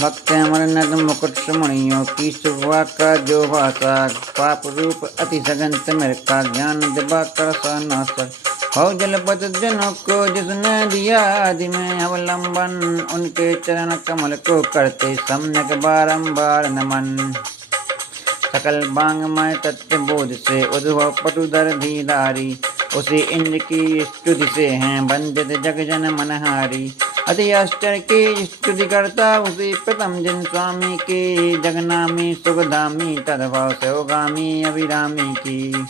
भक्त अमरनाथ मुकुट सुमणियों की सुबह का जो भाषा, पाप रूप अति सगंत मेरे का ज्ञान दिवा कर सनासर। हो जलपत जनों को जिसने दिया आदि में अवलंबन, उनके चरण कमल को करते सम्यक बारंबार नमन। सकल बांगमय तत्व बोध से उद्भव पटुधर धीधारी, उसी इंद्र की स्तुति से हैं वंदित जग जन मनहारी। अति आश्चर्य की स्तुति करता उसी प्रथम जिन स्वामी की, जगनामी सुखधामी तदभाव सौगामी अभिरामी की।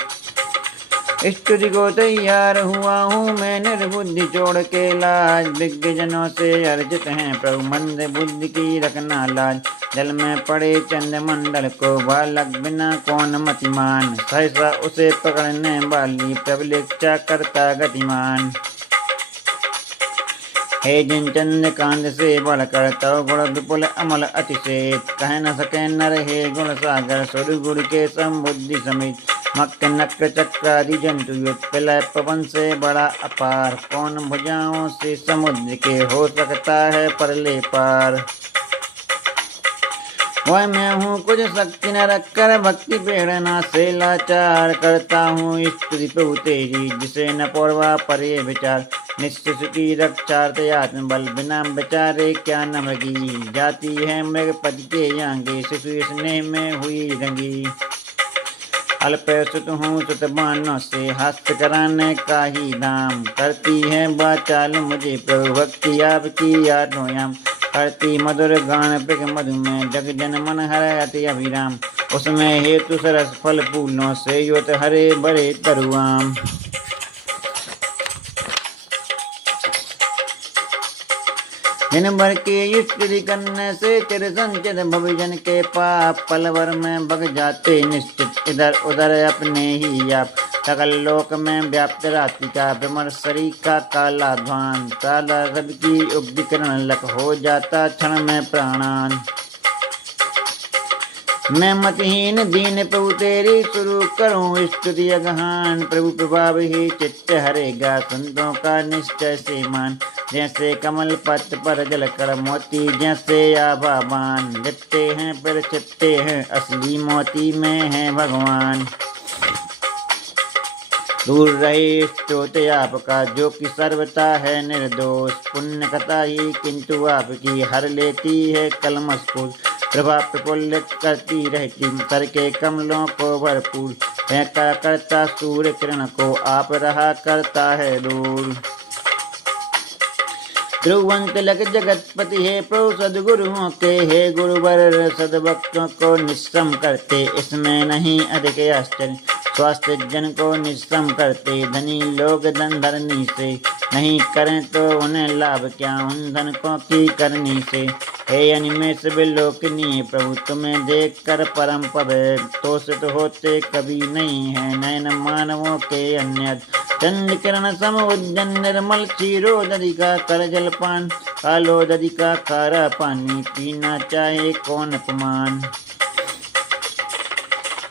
स्तुति को तैयार हुआ हूँ मैं निर्बुद्धि छोड़ के लाज, विज्ञ जनों से अर्जित हैं प्रभु मंद बुद्धि की रखना लाज। जल में पड़े चंद्रमंडल को बालक बिना कौन मतिमान, सहसा उसे पकड़ने वाली प्रबलिक्षा करता गतिमान। हे जिन चंद्रकांत से बढ़कर तव गुण विपुल अमल अतिशेत, कह न सके नर हे गुण सागर सुर गुण के संबुद्धि समेत। मक्क नक्र चक्रादि जंतु युत्पलय पवन से बड़ा अपार, कौन भुजाओं से समुद्र के हो सकता है परले पार। वह मैं हूँ कुछ शक्ति न रखकर भक्ति प्रेरणा से लाचार, करता हूँ स्तुति प्रभु तेरी जिसे न पौरवा परे विचार। निश्चित की रक्षार्थ आत्मबल बिना विचारे क्या न मृगी, जाती है मृग पति के यांगे शिशु स्नेह में हुई रंगी। अल्प सुत हूँ सुतबानों से हास्य कराने का ही दाम, करती है बाचाल मुझे प्रभु भक्ति आपकी आठोयाम। करती मधुर गान पिक मधु में जग जन मन हर अति अभिराम, उसमें हेतु सरस फल फूलों से युत हरे बड़े तरुआम। दिन भर की स्तुति करने से चिर संचित भविजन के पाप, पल भर में बग जाते निश्चित इधर उधर अपने ही आप। सकल लोक में व्याप्त रात्रि का भ्रमर शरीर का काला ध्वान, काला सबकी उपविकरण लक हो जाता क्षण में प्राणान। मैं मतहीन दीन प्रभु तेरी शुरू करूं स्तुति अगहान, प्रभु प्रभाव ही चित्त हरेगा संतों का निश्चय से मान। जैसे कमल पत्र पर जल कर मोती जैसे आभाबान, लिपते हैं फिर छिपते हैं असली मोती में है भगवान। दूर रहे स्तोत आपका जो कि सर्वता है निर्दोष, पुण्य कथा ही किंतु आपकी हर लेती है कलमश को। प्रभा प्रफुल्लित करती रहती करके कमलों को भरपूर, फेंका करता सूर्य किरण को आप रहा करता है दूर। ध्रुवंत लग जगतपति हे प्रभु सदगुरुओं के, हे गुरुवर सदभक्तों को निश्रम करते इसमें नहीं अधिक आश्चर्य। स्वास्थ्य जन को निश्रम करते धनी लोग धन धरनी से, नहीं करें तो उन्हें लाभ क्या उन धनकों की करनी से। हे अनिमेष विलोकनीय प्रभु तुम्हें देख कर परम पवे, तोषित होते कभी नहीं है नयन मानवों के अन्य। चंद्र किरण सम उज्जन निर्मल क्षीरो दधि का कर जलपान, कालो दधि का खारा पानी पीना चाहे कौन अपमान।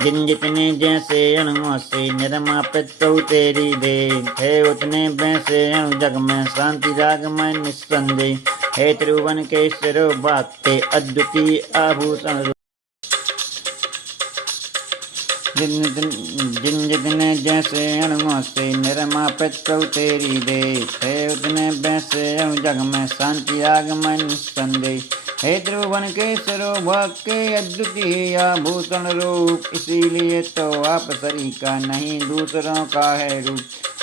जिन जितने जैसे अणुओं से निरमा प्रत्यु तेरी दे, है उतने वैसे अणु जग में शांति राग में निस्संदेह। हे त्रिभुवन के सिरो भागते अद्वितीय आभूषण, जिन जितने जैसे अणुओं से निरमा प्रत्यु तेरी दे, है उतने वैसे अणु जग में शांति राग में निस्संदेह। हे त्रिभुवन के सिरो भाग के अद्वितीय आभूषण रूप, इसीलिए तो आप सरी का नहीं दूसरों का है रूप।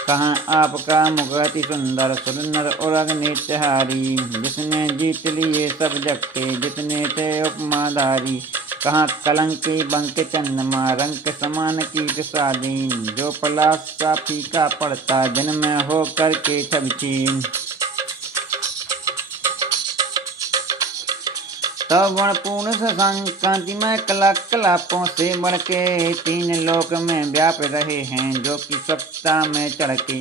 कहाँ आपका मुख अति सुंदर सुंदर और अग्नित्यहारी, जिसने जीत लिए सब जग के जितने थे उपमाधारी। कहाँ कलंकी बंक चंद्रमा रंग समान कीट स्वाधीन, जो पलाश सा फीका पड़ता जन में हो करके छबीन। तब गुणपूर्ण कांतिमय कला कलापों से बढ़ के तीन लोक में व्याप रहे हैं, जो कि सत्ता में चढ़ के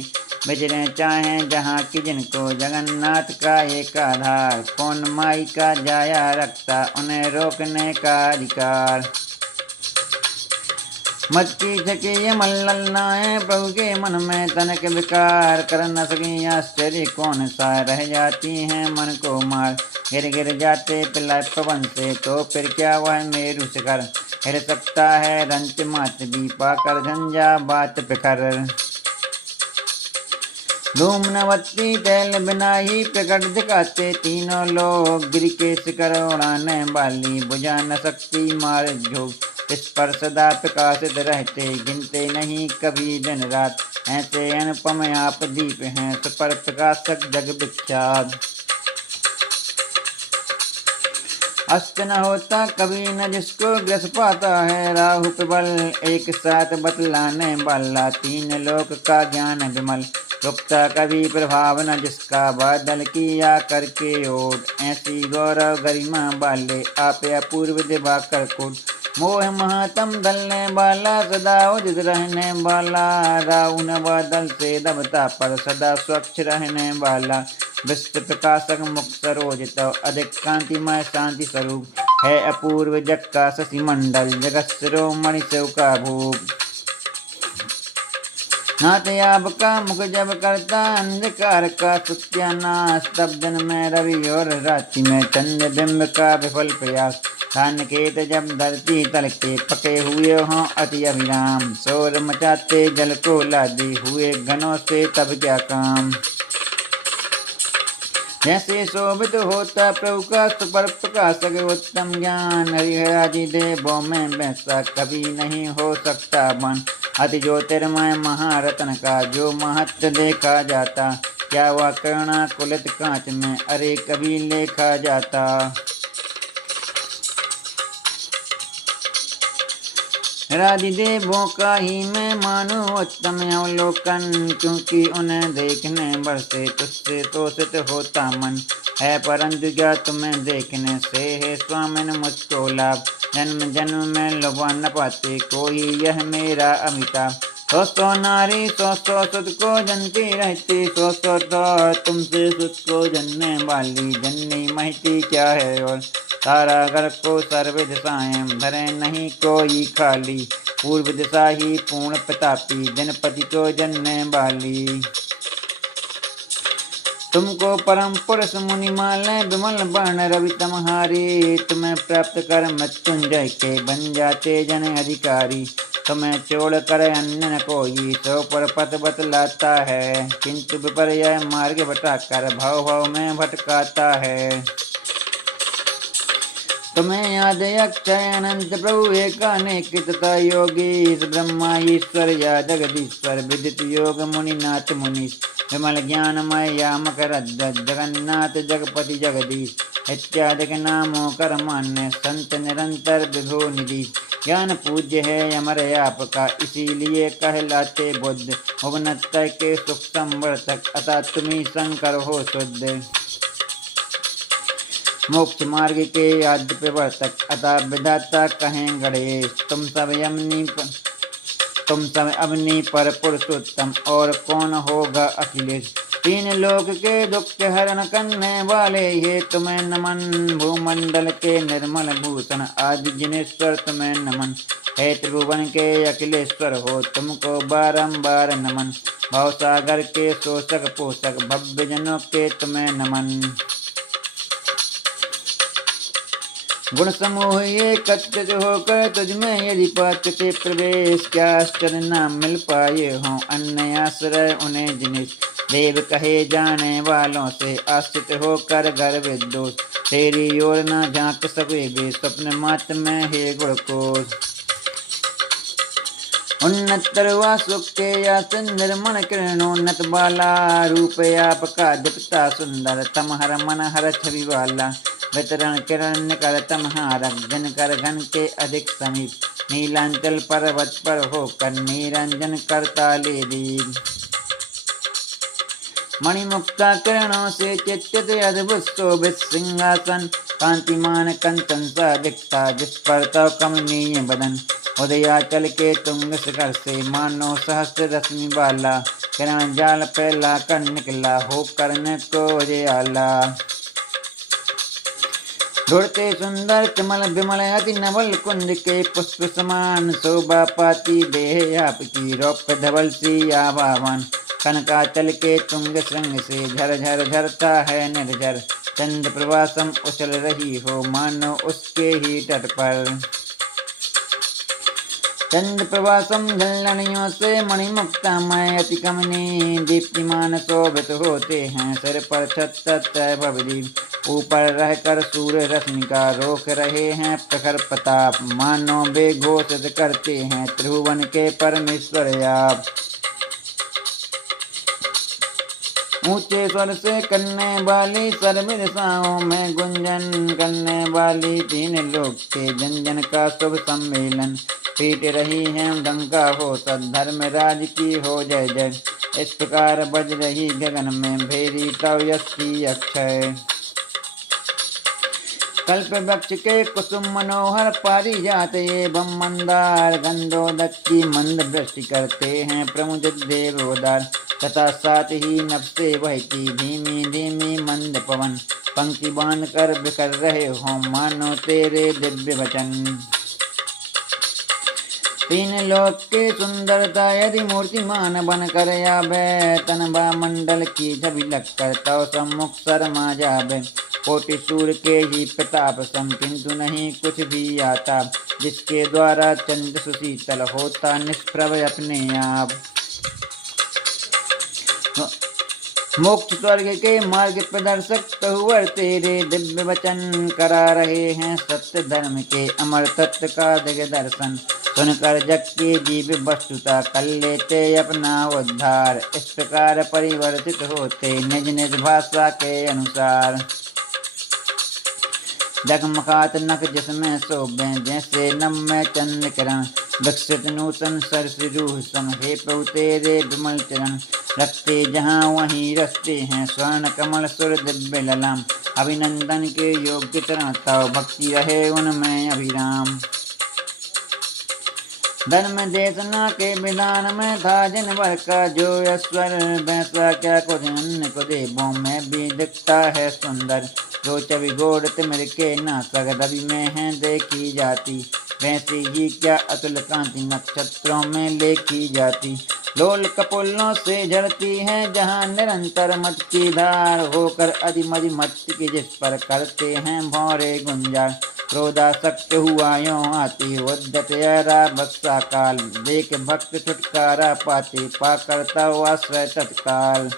विचरे चाहे जहाँ की जिनको जगन्नाथ का एक आधार। कौन माई का जाया रखता उन्हें रोकने का अधिकार। मत की छके ये मल्लनाए प्रभु के मन में तनक विकार कर न सकी आश्चर्य कौन सा रह जाती हैं मन को मार गिर गिर जाते पिलाए पवन से तो फिर क्या वह मेरु शिखर हिर सकता है रंच मात भी पाकर झंझा बात पिखर धूम नवत्ती तैल बिना ही प्रकट दिखाते तीनों लोग गिर के शिखर उड़ाने वाली बुझा न सकती मार झोंक इस पर सदा प्रकाशित रहते गिनते नहीं कभी दिन रात ऐसे अनुपम आप दीप हैं सुपर प्रकाशक जग विख्यात अस्त न होता कभी न जिसको ग्रस पाता है राहु प्रबल एक साथ बतलाने वाला तीन लोक का ज्ञान विमल रुकता कभी प्रभाव न जिसका बादल किया करके ओट ऐसी गौरव गरिमा वाले आप अपूर्व दिवाकर कोट मोह महातम दलने वाला सदा उदित रहने वाला राउन बादल से दबता पर सदा स्वच्छ रहने वाला विश्व प्रकाशक मुख सरोजित अधिक कांतिमय शांति स्वरूप है अपूर्व जग का शशि मंडल जगत शिरोमणि शिव का भूप नाथ आपका मुख जब करता अंधकार का सत्यानाश तब दिन में रवि और रात्रि में चंद्र बिंब का विफल प्रयास खानकेत जब धरती तल के पके हुए हों अति अभिराम शोर मचाते जल को लादे हुए घनों से तब क्या काम जैसे शोभित होता प्रभु का सुपर प्रकाशक उत्तम ज्ञान हरिहरादि देवों में वैसा कभी नहीं हो सकता बन अति ज्योतिर्मय महारत्न का जो महत्व देखा जाता क्या वह करुणा कुलित कांच में अरे कभी लेखा जाता राधि देवों का ही मैं मानू उत्तम अवलोकन क्योंकि उन्हें देखने बरसे तुझसे तोषित होता मन है परंतु क्या तुम्हें देखने से है स्वामिन मुझको लाभ जन्म जन्म में लुभा न पाते कोई यह मेरा अमिताभ सौ नारी सौ सुध को जनती रहती सौ तुमसे सुध को जनने वाली जननी महती क्या है और सारा घर को सर्व दिशाएं धरे नहीं कोई खाली पूर्व दिशा ही पूर्ण प्रतापी जनपति को जनने वाली तुमको परम पुरुष मुनि माले विमल वर्ण रवि तमहारी तुम्हें प्राप्त कर मृत्युंजय के बन जाते जन अधिकारी तुम्हें छोड़ कर अन्य न कोई सो पर पथ बतलाता है किंतु विपर्य मार्ग भटकर भव भव में भटकाता है तुम्हें याद अक्षय अनंत प्रभु एकानेक तथा योगी ब्रह्मा ईश्वर या जगदीश्वर विदित योग मुनिनाथ मुनीश विमल ज्ञानमय यामक जगन्नाथ जगपति जगदीश इत्यादि के नामों कर मान्य संत निरंतर विभु निधि ज्ञान पूज्य है अमर आपका इसीलिए कहलाते बुद्ध भुवनत के सुख संवर्तक अतः तुम्ही शंकर हो शुद्ध मोक्ष मार्ग के आद्य प्रवर्तक अतः विधाता कहें गणेश तुम सब अवनी पर पुरुषोत्तम और कौन होगा अखिलेश तीन लोक के दुख हरण करने वाले ये तुम्हें नमन भूमंडल के निर्मल भूषण आदि जिनेश्वर तुम्हें नमन हे त्रिभुवन के अखिलेश्वर हो तुमको बारंबार नमन भवसागर के शोषक पोषक भव्य जनों के तुम्हें नमन गुण समूह एकत्रित होकर तुझमें यदि पाते प्रवेश क्या आश्चर्य न मिल पाए हों अन्य आश्रय उन्हें जिनिस देव कहे जाने वालों से आश्रित होकर गर्भ दोष तेरी ओर न झांक सके वे स्वप्न मात्र में हे गुण कोश उन्नत तरवा सुख के आसन निर्मण किरणोन्नत बाला रूप आपका दिखता सुंदर तमहर मन हर छवि वाला वितरण किरण कर तमहारक दिन कर घन के अधिक समीप नीलांचल पर्वत पर होकर निरंजन करता ले दीप मणिमुक्ता किरणों से चित्तित अद्भुत शोभित सिंहासन कांतिमान कंचन सा दिखता जिस पर तव कमनीय बदन उदयाचल के तुंग शिखर से मानो सहस्र रश्मि वाला किरण जाल फैला कर निकला हो करने को उजियाला ढूंढते सुंदर कमल विमल अति नवल कुंज के पुष्प समान शोभा पाती देह आपकी रौप्य धवल सी आभावन कनकाचल के तुंग श्रृंग से झर झर झरता है निर्झर चंद्र प्रवासम उछल रही हो मानो उसके ही तट पर चंद्र प्रवासम झलनियों से मणिमुक्तामय अति कमनी दीप्तिमान शोभित होते हैं सिर पर छत्र भवदीप ऊपर रहकर सूर्य रश्मि का रोक रहे हैं प्रखर प्रताप मानो वे घोषित करते हैं त्रिभुवन के परमेश्वर आप ऊंचे स्वर से करने वाली सर्वदिशाओं में गुंजन करने वाली तीन लोक के जन जन का शुभ सम्मेलन पीट रही है डंका हो सद्धर्म राज की हो जय जय इस प्रकार बज रही गगन में भेरी तव यश की अक्षय कल्प वृक्ष के कुसुम मनोहर पारिजात एवं मंदार गंधोदक की मंद वृष्टि करते हैं प्रमुदित देवोदार तथा साथ ही नभ से बहती धीमी धीमी मंद पवन पंक्ति बांध कर बिखर रहे हो मानो तेरे दिव्य वचन तीन लोक के सुंदरता यदि मूर्तिमान बन कर आवे तनबा मंडल की छवि लग कर तव सम्मुख शर्मा जावे कोटि सूर्य के ही प्रताप सम किंतु नहीं कुछ भी आता जिसके द्वारा चंद्र सुशीतल होता निष्प्रभ अपने आप मोक्ष स्वर्ग के मार्ग प्रदर्शक कहुवर तेरे दिव्य वचन करा रहे हैं सत्य धर्म के अमर तत्व का दिग्दर्शन सुनकर जग के जीव वस्तुता कर लेते अपना उद्धार इस प्रकार परिवर्तित होते निज निज भाषा के अनुसार जगमगात नख जिसमें शोभे जैसे नम में चंद्र किरण विकसित नूतन सरस रूह सम हे प्रभु तेरे विमल चरण रखते जहाँ वहीं रखते हैं स्वर्ण कमल सुर दिव्य ललाम अभिनंदन के योग्य तरह तव भक्ति रहे उनमें अभिराम धर्म देशना के विधान में था जनवर का जो ईश्वर वैसा क्या कुछ अन्य को देवों में भी दिखता है सुंदर जो चवि गोड़ तिमिर के नासक रवि में है देखी जाती वैसे ही क्या अतुल कांति नक्षत्रों में लेखी जाती लोल कपोलों से झड़ती है जहाँ निरंतर मत की धार होकर अधिमधि मत की जिस पर करते हैं भौरे गुंजार क्रोधासक्त हुआ यों आती उद्यत बक्सा काल देख भक्त छुटकारा पाते पा करता आश्रय तत्काल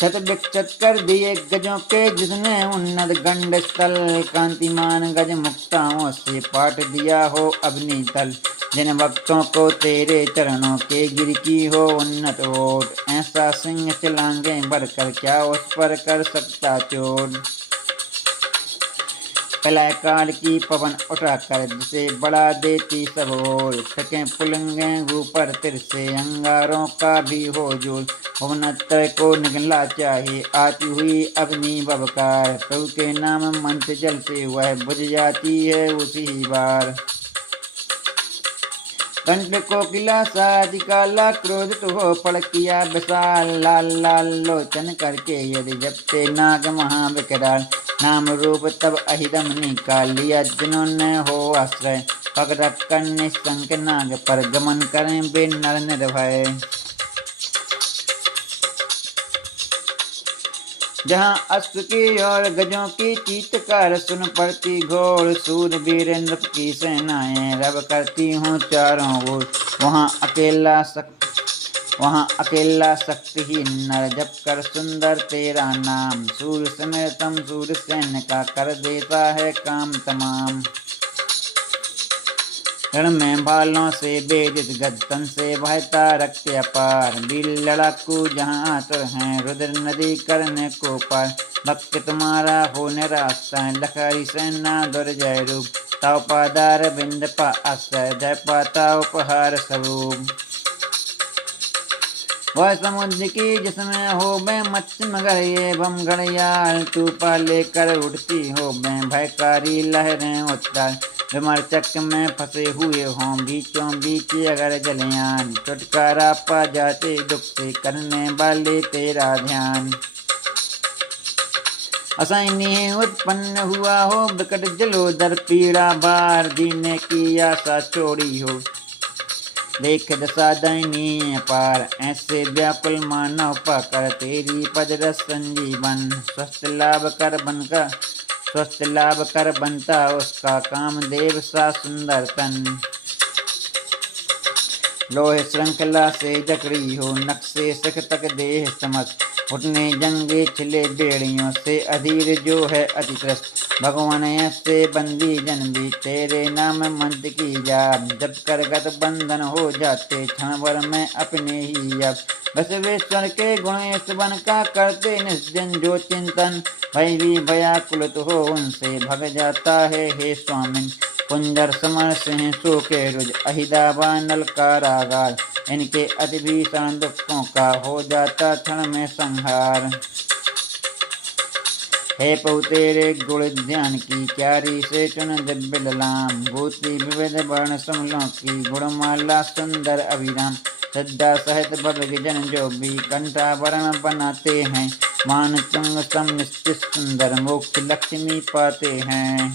छत विक्षत कर दिए गजों के जिसने उन्नत गंड स्थल कांतिमान गज मुक्ताओं से पाट दिया हो अग्नि तल जिन भक्तों को तेरे चरणों के गिर की हो उन्नत ओट ऐसा सिंह चलांगे बढ़कर क्या उस पर कर सकता चोट कलाकार की पवन उठाकर जिसे बढ़ा देती सब ओर थके पुलंगे ऊपर तिर से अंगारों का भी हो जोर भुवनत्र को निकला चाहे आती हुई अग्नि बबकार प्रभु के नाम मंत्र जल से वह बुझ जाती है उसी बार कंठ को किला साज काला क्रोधित हो पड़ किया विशाल लाल लाल लोचन करके यदि जपते नाग महाविकराल नाम रूप तब अहिदम निकाल लिया जिन्होंने हो आश्रय पकड़ कर निशंक नाग पर गमन करें बे नर निर्भय जहाँ अश्व की और गजों की चीतकार सुन पड़ती घोड़ सूर वीरेंद्र की सेनाएं रब करती हूँ चारों ओर वहाँ अकेला शक्तिहीन नर जप कर सुंदर तेरा नाम सूर्य समेतम सूर्य सैन्य का कर देता है काम तमाम रण में भालों से बेदित गदन से बहता रक्त अपार बिल लड़ाकू जहाँ आतुर हैं रुद्र नदी करने को पार भक्त तुम्हारा हो निराशा लखारी सेना दुर्जय रूप ताव पादार बिंद पा आश्रय जय पाता उपहार स्वरूप वह समुद्र की जिसमें हो मैं मत्स्य मगर एवं घड़ियाल तूफा लेकर उठती हो मैं भयकारी लहरें उत्तर विमर्चक में फंसे हुए हों बीचों बीच अगर जलयान छुटकारा पा जाते दुख से करने वाले तेरा ध्यान असैन्य उत्पन्न हुआ हो विकट जलोदर पीड़ा भार जीने की आशा छोड़ी हो। देख दशा दयनीय पार ऐसे व्याकुल मानव पाकर तेरी पद रस संजीवन स्वस्थ लाभ कर बनता उसका कामदेव सा सुंदर तन। लोहे श्रृंखला से जकड़ी हो नक्शे सख तक देह समस्त उठने जंगे छिले बेड़ियों से अधीर जो है अति त्रस्त। भगवान ऐसे बंदी जन भी तेरे नाम मंत्र की जाप जब कर गत बंधन हो जाते क्षण भर में अपने ही अब। बसवेश्वर के गुणेश बन का करते निस्जन जो चिंतन भय भी भयाकुलित हो उनसे भग जाता है हे स्वामिन। कुंजर समर सिंह सो के रुज अहिदाबा नल कारागार इनके अति भीषण दुखों का हो जाता क्षण में संहार। हे प्रभु तेरे गुण ध्यान की क्यारी से चुन दिव्य ललाम गोत्री विविध वर्ण समलों की गुणमाला सुंदर अभिराम। श्रद्धा सहित भव्य जन जो भी कंठाभरण बनाते हैं मान तुंग सम निश्चित सुंदर मोक्ष लक्ष्मी पाते हैं।